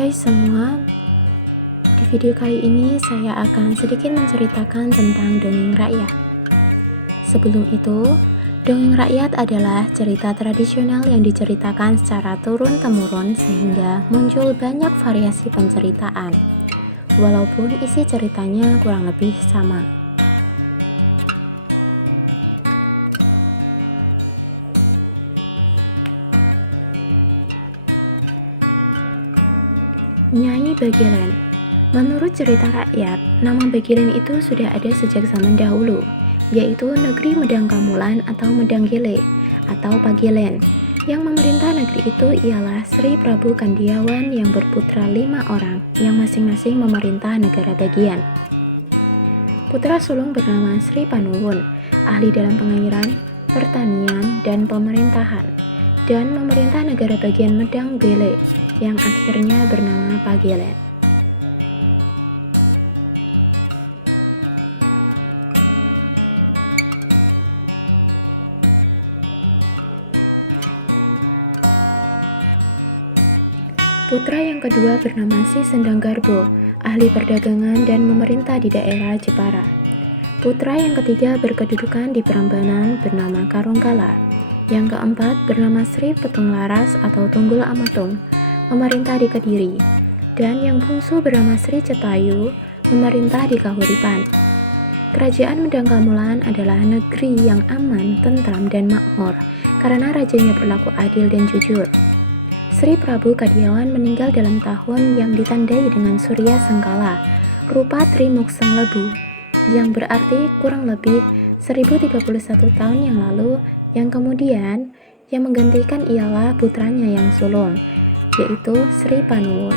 Hai semua, di video kali ini saya akan sedikit menceritakan tentang dongeng rakyat. Sebelum itu, dongeng rakyat adalah cerita tradisional yang diceritakan secara turun-temurun sehingga muncul banyak variasi penceritaan, walaupun isi ceritanya kurang lebih sama. Nyai Bagelen. Menurut cerita rakyat, nama Bagelen itu sudah ada sejak zaman dahulu, yaitu negeri Medang Kamulan atau Medang Gele atau Pagelen. Yang memerintah negeri itu ialah Sri Prabu Kandiawan yang berputra 5 orang, yang masing-masing memerintah negara bagian. Putra sulung bernama Sri Panuwun, ahli dalam pengairan, pertanian, dan pemerintahan, dan memerintah negara bagian Medang Gele, yang akhirnya bernama Pagelen. Putra yang kedua bernama Si Sendang Garbo, ahli perdagangan dan memerintah di daerah Jepara. Putra yang ketiga berkedudukan di Prambanan bernama Karunggala. Yang keempat bernama Sri Petung Laras atau Tunggul Amatung, memerintah di Kediri. Dan yang bungsu bernama Sri Cetayu, memerintah di Kahuripan. Kerajaan Medang Kamulan adalah negeri yang aman, tentram, dan makmur karena rajanya berlaku adil dan jujur. Sri Prabu Kadiawan meninggal dalam tahun yang ditandai dengan Surya Sengkala, rupa Trimukseng Lebu, yang berarti kurang lebih 1031 tahun yang lalu, yang kemudian yang menggantikan ialah putranya yang sulung, yaitu Sri Panuwun.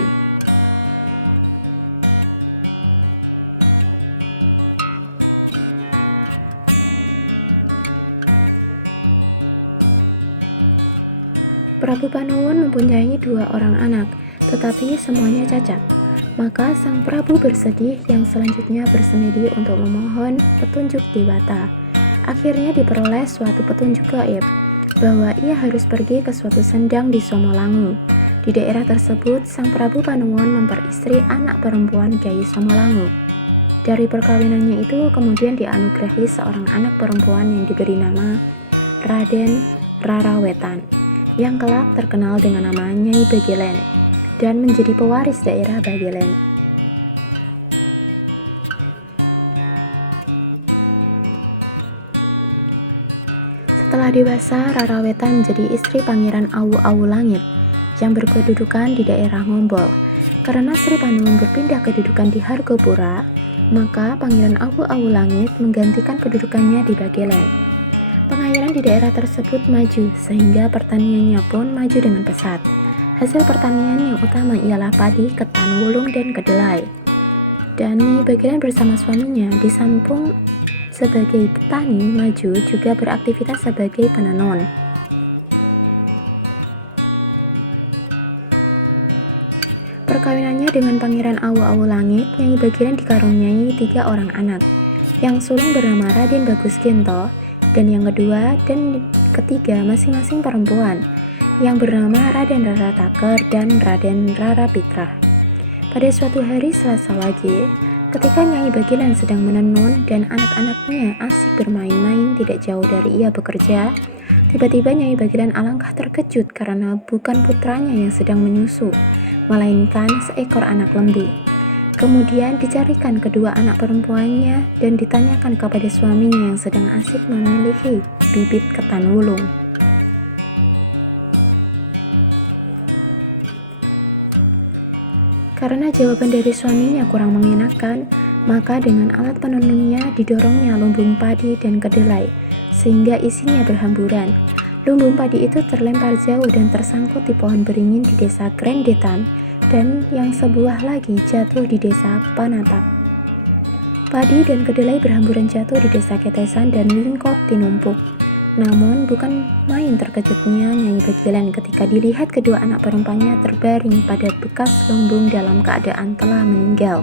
Prabu Panuwun mempunyai 2 orang anak, tetapi semuanya cacat. Maka sang Prabu bersedih yang selanjutnya bersemedi untuk memohon petunjuk Dewata. Akhirnya diperoleh suatu petunjuk gaib bahwa ia harus pergi ke suatu sendang di Somolangu. Di daerah tersebut, sang Prabu Panuwun memperistri anak perempuan Kyai Somolangu. Dari perkawinannya itu kemudian dianugerahi seorang anak perempuan yang diberi nama Raden Rarawetan, yang kelak terkenal dengan nama Nyai Bagelen dan menjadi pewaris daerah Bagelen. Setelah dewasa, Rarawetan menjadi istri Pangeran Awu-Awu Langit yang berkedudukan di daerah Ngombol. Karena Sri Panuwun berpindah kedudukan di Hargopura, maka Pangeran Awu-Awu Langit menggantikan kedudukannya di Bagelen. Pengairan di daerah tersebut maju, sehingga pertaniannya pun maju dengan pesat. Hasil pertanian yang utama ialah padi, ketan, wulung, dan kedelai. Dan Nyai Bagelen bersama suaminya di samping sebagai petani maju juga beraktivitas sebagai penenun. Perkawinannya dengan Pangeran Awu-Awu Langit, Nyai Bagelen dikaruniai 3 orang anak. Yang sulung bernama Raden Bagus Gento, dan yang kedua dan ketiga masing-masing perempuan, yang bernama Raden Rara Taker dan Raden Rara Pitrah. Pada suatu hari Selasa Wage, ketika Nyai Bagelen sedang menenun dan anak-anaknya asik bermain-main tidak jauh dari ia bekerja, tiba-tiba Nyai Bagelen alangkah terkejut karena bukan putranya yang sedang menyusu, melainkan seekor anak lembu. Kemudian dicarikan kedua anak perempuannya dan ditanyakan kepada suaminya yang sedang asik memiliki bibit ketan wulung. Karena jawaban dari suaminya kurang mengenakan, maka dengan alat penenunnya didorongnya lumbung padi dan kedelai, sehingga isinya berhamburan. Lumbung padi itu terlempar jauh dan tersangkut di pohon beringin di desa Grendetan, dan yang sebuah lagi jatuh di desa Panatap. Padi dan kedelai berhamburan jatuh di desa Ketesan dan Wingkot Tinumpuk. Namun bukan main terkejutnya Nyai Bagelen ketika dilihat kedua anak perempuannya terbaring pada bekas lumbung dalam keadaan telah meninggal.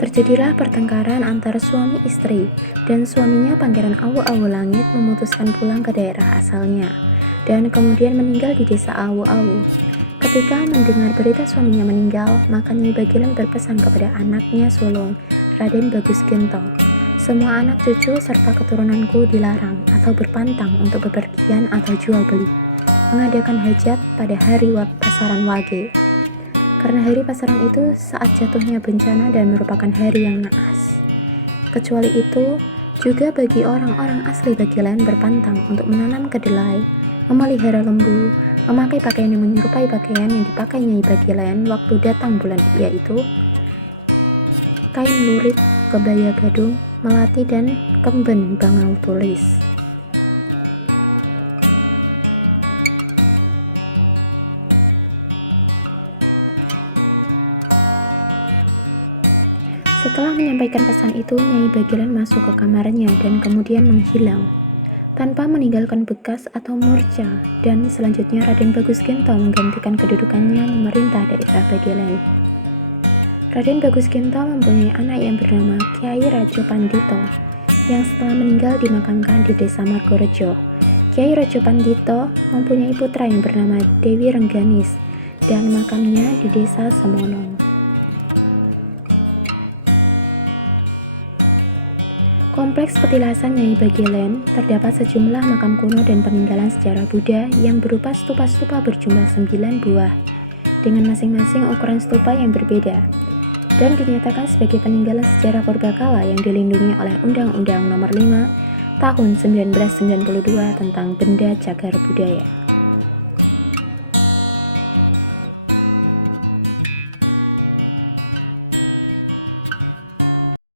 Terjadilah pertengkaran antara suami istri, dan suaminya Pangeran Awu-Awu Langit memutuskan pulang ke daerah asalnya. dan kemudian meninggal di desa Awu-Awu. Ketika mendengar berita suaminya meninggal, maka Nyai Bagilan berpesan kepada anaknya sulung, Raden Bagus Gento, semua anak cucu serta keturunanku dilarang atau berpantang untuk bepergian atau jual beli, mengadakan hajat pada hari pasaran Wage. Karena hari pasaran itu saat jatuhnya bencana dan merupakan hari yang naas. Kecuali itu, juga bagi orang-orang asli Bagilan berpantang untuk menanam kedelai, memelihara lembu, memakai pakaian yang menyerupai pakaian yang dipakai Nyai Bagilan waktu datang bulan, yaitu kain lurik, kebaya gadung, melati, dan kemben bangau tulis. Setelah menyampaikan pesan itu, Nyai Bagilan masuk ke kamarnya dan kemudian menghilang, tanpa meninggalkan bekas atau murca, dan selanjutnya Raden Bagus Gento menggantikan kedudukannya memerintah daerah Bagilan. Raden Bagus Gento mempunyai anak yang bernama Kiai Rajo Pandito, yang setelah meninggal dimakamkan di desa Margorejo. Kiai Rajo Pandito mempunyai putra yang bernama Dewi Rengganis, dan makamnya di desa Semonong. Kompleks petilasan Nyai Bagilan terdapat sejumlah makam kuno dan peninggalan sejarah Buddha yang berupa stupa-stupa berjumlah 9 buah, dengan masing-masing ukuran stupa yang berbeda, dan dinyatakan sebagai peninggalan sejarah purbakala yang dilindungi oleh Undang-Undang Nomor 5 Tahun 1992 tentang Benda Cagar Budaya.